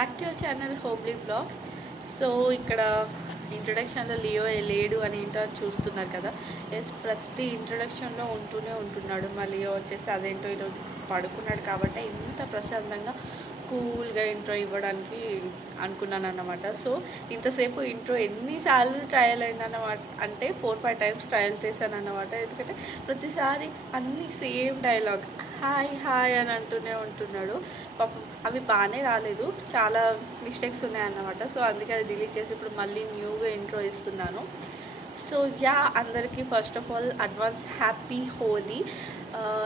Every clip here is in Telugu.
Back to your channel homely blogs. So ఇక్కడ ఇంట్రొడక్షన్లో లియో లేడు అని ఏంటో చూస్తున్నారు కదా. ప్రతి ఇంట్రొడక్షన్లో ఉంటున్నాడు. మా లియో వచ్చేసి అదేంటో ఈరోజు పడుకున్నాడు కాబట్టి ఇంత ప్రశాంతంగా కూల్గా ఇంట్రో ఇవ్వడానికి అనుకున్నాను అన్నమాట. సో ఇంతసేపు ఇంట్రో ఎన్నిసార్లు ట్రయల్ అయిందన్నమాట అంటే 4-5 టైమ్స్ ట్రయల్ చేశాను అన్నమాట. ఎందుకంటే ప్రతిసారి అన్నీ సేమ్ డైలాగ్ హాయ్ హాయ్ అని అంటూనే ఉంటున్నాడు. పాపం అవి బాగానే రాలేదు, చాలా మిస్టేక్స్ ఉన్నాయన్నమాట. సో అందుకే అది డిలీట్ చేసి ఇప్పుడు మళ్ళీ న్యూగా ఇంట్రో ఇస్తున్నాను. సో అందరికీ first of all advance happy Holi.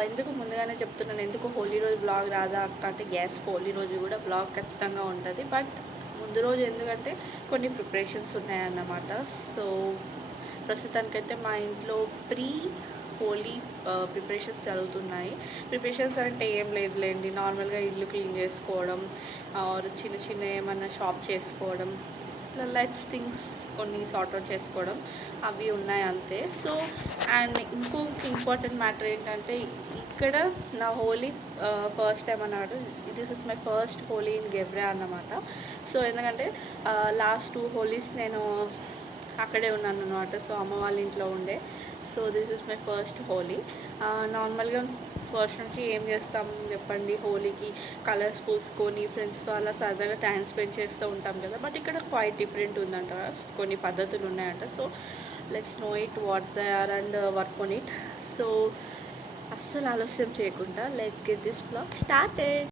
ఎందుకు ముందుగానే చెప్తున్నాను, ఎందుకు హోలీ రోజు బ్లాగ్ రాదా అక్క అంటే హోలీ రోజు కూడా బ్లాగ్ ఖచ్చితంగా ఉంటుంది. బట్ ముందు రోజు ఎందుకంటే కొన్ని ప్రిపరేషన్స్ ఉన్నాయన్నమాట. సో ప్రస్తుతానికైతే మా ఇంట్లో హోలీ ప్రిపరేషన్స్ జరుగుతున్నాయి. ప్రిపరేషన్స్ అంటే ఏం లేదులేండి, నార్మల్గా ఇల్లు క్లీన్ చేసుకోవడం ఆర్ చిన్న ఏమన్నా షాప్ చేసుకోవడం, ఇట్లా లైట్స్ థింగ్స్ కొన్ని సార్ట్అవుట్ చేసుకోవడం అవి ఉన్నాయి అంతే. సో అండ్ ఇంకొక ఇంపార్టెంట్ మ్యాటర్ ఏంటంటే ఇక్కడ నా హోలీ ఫస్ట్ టైం అన్నమాట. This is my first Holi in Gevra అన్నమాట. సో ఎందుకంటే లాస్ట్ 2 హోలీస్ నేను అక్కడే ఉన్నాను అన్నమాట. సో అమ్మ వాళ్ళ ఇంట్లో ఉండే. So this is my first Holi. నార్మల్గా ఫస్ట్ నుంచి ఏం చేస్తాం చెప్పండి, హోలీకి కలర్స్ పూసుకొని ఫ్రెండ్స్తో అలా సరదాగా టైం స్పెండ్ చేస్తూ ఉంటాం కదా. బట్ ఇక్కడ క్వైట్ డిఫరెంట్ ఉందంట, కొన్ని పద్ధతులు ఉన్నాయంట. So let's know it what they are and work on it. So అస్సలు ఆలస్యం చేయకుండా let's get this blog started.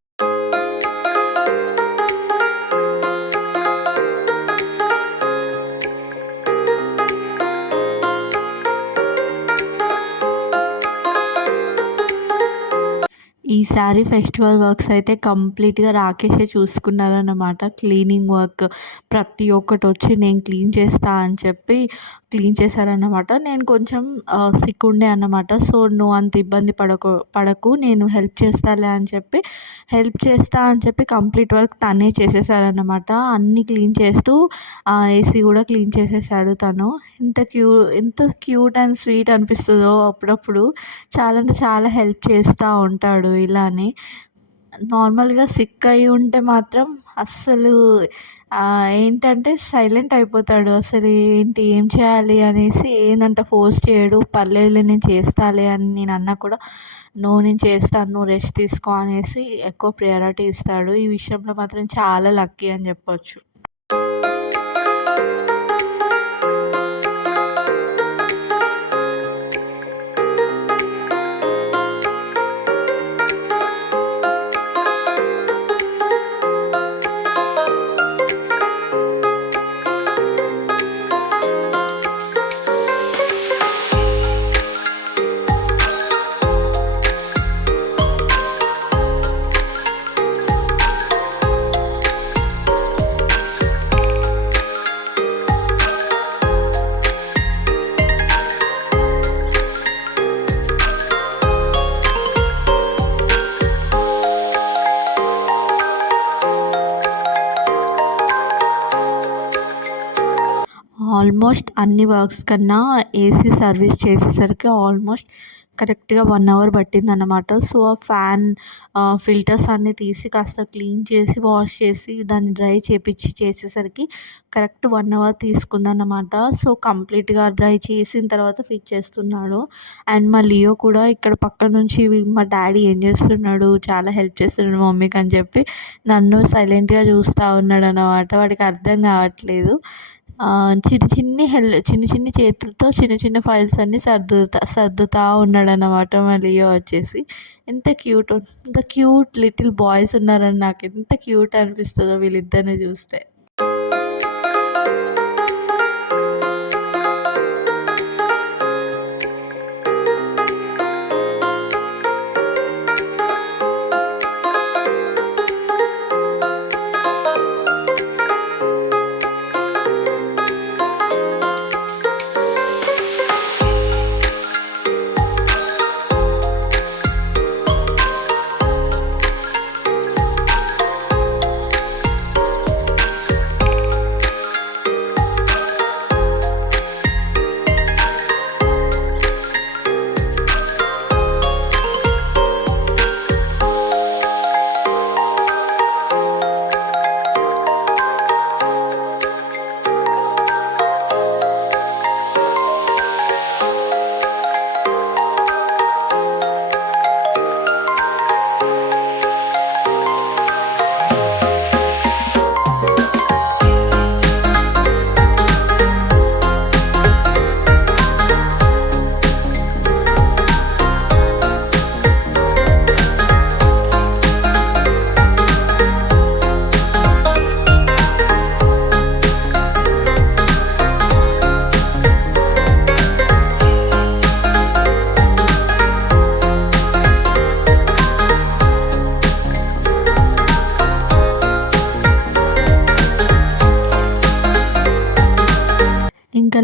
ఈసారి ఫెస్టివల్ వర్క్స్ అయితే కంప్లీట్గా రాకేషే చూసుకున్నారన్నమాట. క్లీనింగ్ వర్క్ ప్రతి ఒక్కటి వచ్చి నేను క్లీన్ చేస్తా అని చెప్పి క్లీన్ చేశారన్నమాట. నేను కొంచెం సిక్ ఉండే అన్నమాట. సో నువ్వు అంత ఇబ్బంది పడకు నేను హెల్ప్ చేస్తాలే అని చెప్పి కంప్లీట్ వర్క్ తనే చేసేసారన్నమాట. అన్నీ క్లీన్ చేస్తూ ఏసీ కూడా క్లీన్ చేసేసాడు తను. ఎంత క్యూట్ అండ్ స్వీట్ అనిపిస్తుందో అప్పుడప్పుడు. చాలా అంటే చాలా హెల్ప్ చేస్తూ ఉంటాడు ఇలానే. నార్మల్గా సిక్ అయి ఉంటే మాత్రం అస్సలు ఏంటంటే సైలెంట్ అయిపోతాడు. అసలు ఏం చేయాలి అనేసి ఏందంట ఫోర్స్ చేయడు. పర్లేదులే నేను చేస్తాలే అని నేను అన్నా కూడా నేను చేస్తాను, నువ్వు రెస్ట్ తీసుకో అనేసి ఎక్కువ ప్రయారిటీ ఇస్తాడు. ఈ విషయంలో మాత్రం చాలా లక్కీ అని చెప్పొచ్చు. ఆల్మోస్ట్ అన్ని వర్క్స్ కన్నా ఏసీ సర్వీస్ చేసేసరికి ఆల్మోస్ట్ కరెక్ట్గా 1 అవర్ పట్టిందన్నమాట. సో ఆ ఫ్యాన్ ఫిల్టర్స్ అన్నీ తీసి కాస్త క్లీన్ చేసి వాష్ చేసి దాన్ని డ్రై చేసేసరికి కరెక్ట్ 1 అవర్ తీసుకుందన్నమాట. సో కంప్లీట్గా డ్రై చేసిన తర్వాత ఫిట్ చేస్తున్నాడు. అండ్ మా లియో కూడా ఇక్కడ పక్క నుంచి మా డాడీ ఏం చేస్తున్నాడు, చాలా హెల్ప్ చేస్తున్నాడు మమ్మీకి అని చెప్పి నన్ను సైలెంట్గా చూస్తూ ఉన్నాడు అన్నమాట. వాడికి అర్థం కావట్లేదు. చిన్ని చేతులతో చిన్న ఫైల్స్ అన్నీ సర్దుతా ఉన్నాడన్నమాట మా లియో వచ్చేసి. ఎంత క్యూట్ లిటిల్ బాయ్స్ ఉన్నారని నాకు ఎంత క్యూట్ అనిపిస్తుందో వీళ్ళిద్దరిని చూస్తే.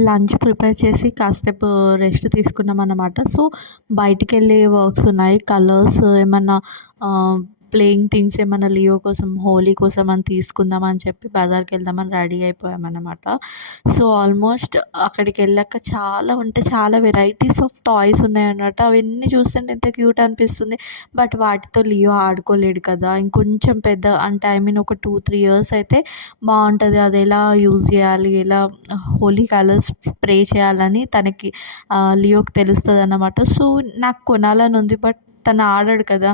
లంచ్ ప్రిపేర్ చేసి కాసేపు రెస్ట్ తీసుకున్నామన్నమాట. సో, బయటికెళ్ళే వర్క్స్ ఉన్నాయి. కలర్స్ ఏమన్నా ప్లేయింగ్ థింగ్స్ ఏమన్నా లియో కోసం, హోలీ కోసం అని తీసుకుందాం అని చెప్పి బజార్‌కెళ్దామని రెడీ అయిపోయామన్నమాట. సో, ఆల్మోస్ట్ అక్కడికెళ్ళాక చాలా అంటే చాలా వెరైటీస్ ఆఫ్ టాయ్స్ ఉన్నాయన్నమాట. అవన్నీ చూస్తుంటే ఎంత క్యూట్ అనిపిస్తుంది. బట్ వాటితో లియో ఆడుకోలేడు కదా! ఇంకొంచెం పెద్ద అంటే ఒక 2, 3 ఇయర్స్ అయితే బావుంటది. అది ఎలా యూజ్ చేయాలి, ఎలా హోలీ కలర్స్ స్ప్రే చేయాలని తనకి లియోకి తెలుస్తదన్నమాట. సో, నాకు కొనాలని ఉంది. బట్ తను ఆడడు కదా!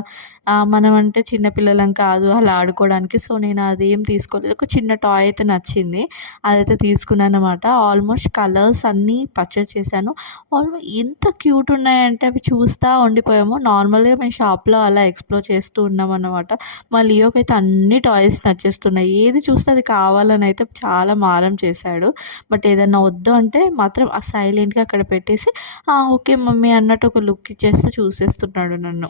మనమంటే చిన్న పిల్లలం కాదు అలా ఆడుకోవడానికి. సో, నేను అదేం తీసుకోలేదు. ఒక చిన్న టాయ్ అయితే నచ్చింది. అదైతే తీసుకున్నానన్నమాట. ఆల్మోస్ట్ కలర్స్ అన్నీ పర్చేస్ చేశాను. ఎంత క్యూట్ ఉన్నాయంటే అవి చూస్తా ఉండిపోయాము. నార్మల్‌గా మేము షాప్‌లో అలా ఎక్స్‌ప్లోర్ చేస్తూ ఉన్నామన్నమాట. మా లియోకైతే అన్ని టాయ్స్ నచ్చేస్తున్నాయి. ఏది చూస్తే అది కావాలని అయితే చాలా మారం చేశాడు. బట్ ఏదన్నా వద్దు అంటే మాత్రం సైలెంట్‌గా అక్కడ పెట్టేసి ఓకే మమ్మీ అన్నట్టు ఒక లుక్ ఇచ్చేస్తూ చూసేస్తున్నాడు నన్ను.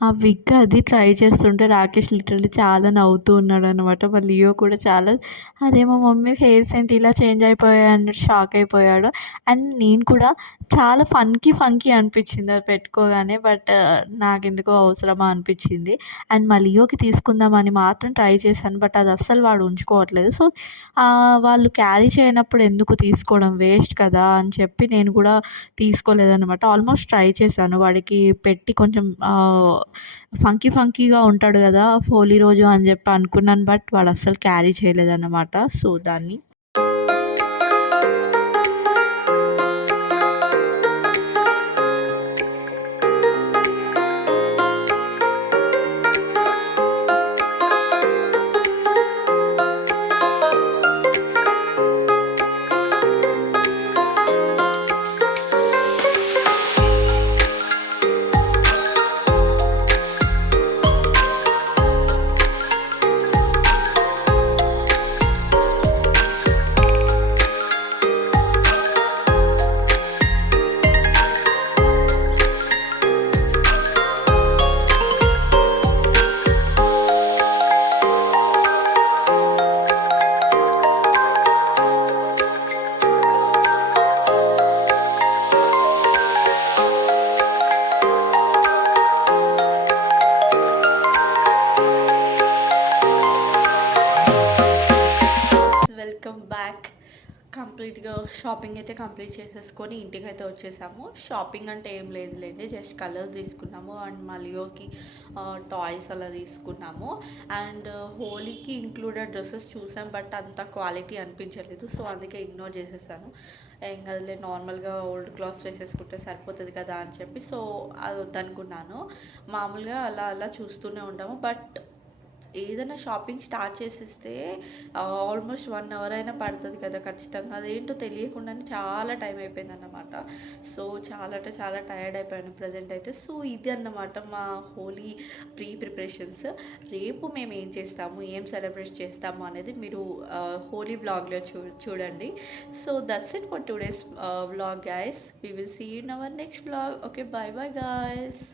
ఆ విగ్ అది ట్రై చేస్తుంటే రాకేష్ లిటరల్లీ చాలా నవ్వుతూ ఉన్నాడనమాట. మా లియో కూడా చాలా అరే మా మమ్మీ హెయిర్స్ ఏంటి ఇలా చేంజ్ అయిపోయాయి అన్నట్టు షాక్ అయిపోయాడు. అండ్ నేను కూడా చాలా ఫంకీ అనిపించింది అది పెట్టుకోగానే. బట్ నాకెందుకో అవసరమా అనిపించింది. అండ్ మా లియోకి తీసుకుందామని మాత్రం ట్రై చేశాను. బట్ అది అస్సలు వాడు ఉంచుకోవట్లేదు. సో, వాళ్ళు క్యారీ చేయనప్పుడు ఎందుకు తీసుకోవడం వేస్ట్ కదా అని చెప్పి నేను కూడా తీసుకోలేదనమాట. ఆల్మోస్ట్ ట్రై చేశాను. వాడికి పెట్టి కొంచెం ఫంకీగా ఉంటాడు కదా హోలీ రోజు అని చెప్పి అనుకున్నాను. బట్ వాడు అస్సలు క్యారీ చేయలేదన్నమాట. సో, దాన్ని వెల్కమ్ బ్యాక్. కంప్లీట్గా షాపింగ్ అయితే కంప్లీట్ చేసేసుకొని ఇంటికైతే వచ్చేసాము. షాపింగ్ అంటే ఏం లేదులేండి, జస్ట్ కలర్స్ తీసుకున్నాము అండ్ మా లియోకి టాయ్స్ అలా తీసుకున్నాము. అండ్ హోలీకి ఇంక్లూడెడ్ డ్రెస్సెస్ చూసాం బట్ అంత క్వాలిటీ అనిపించలేదు. సో, అందుకే ఇగ్నోర్ చేసేసాను. ఏం కదలే నార్మల్గా ఓల్డ్ క్లాత్స్ వేసేసుకుంటే సరిపోతుంది కదా అని చెప్పి సో అది వద్దనుకున్నాను. మామూలుగా అలా చూస్తూనే ఉంటాము. బట్ ఏదైనా షాపింగ్ స్టార్ట్ చేసేస్తే ఆల్మోస్ట్ 1 అవర్ అయినా పడుతుంది కదా ఖచ్చితంగా. అదేంటో తెలియకుండానే చాలా టైం అయిపోయిందన్నమాట. సో, చాలా అంటే చాలా టైర్డ్ అయిపోయాను ప్రజెంట్ అయితే. సో, ఇది అన్నమాట మా హోలీ ప్రిపరేషన్స్. రేపు మేము ఏం చేస్తాము, ఏం సెలబ్రేట్ చేస్తాము అనేది మీరు హోలీ వ్లాగ్లో చూడండి. So, that's it for today's vlog guys. We will see you in our next vlog. Okay, bye bye guys.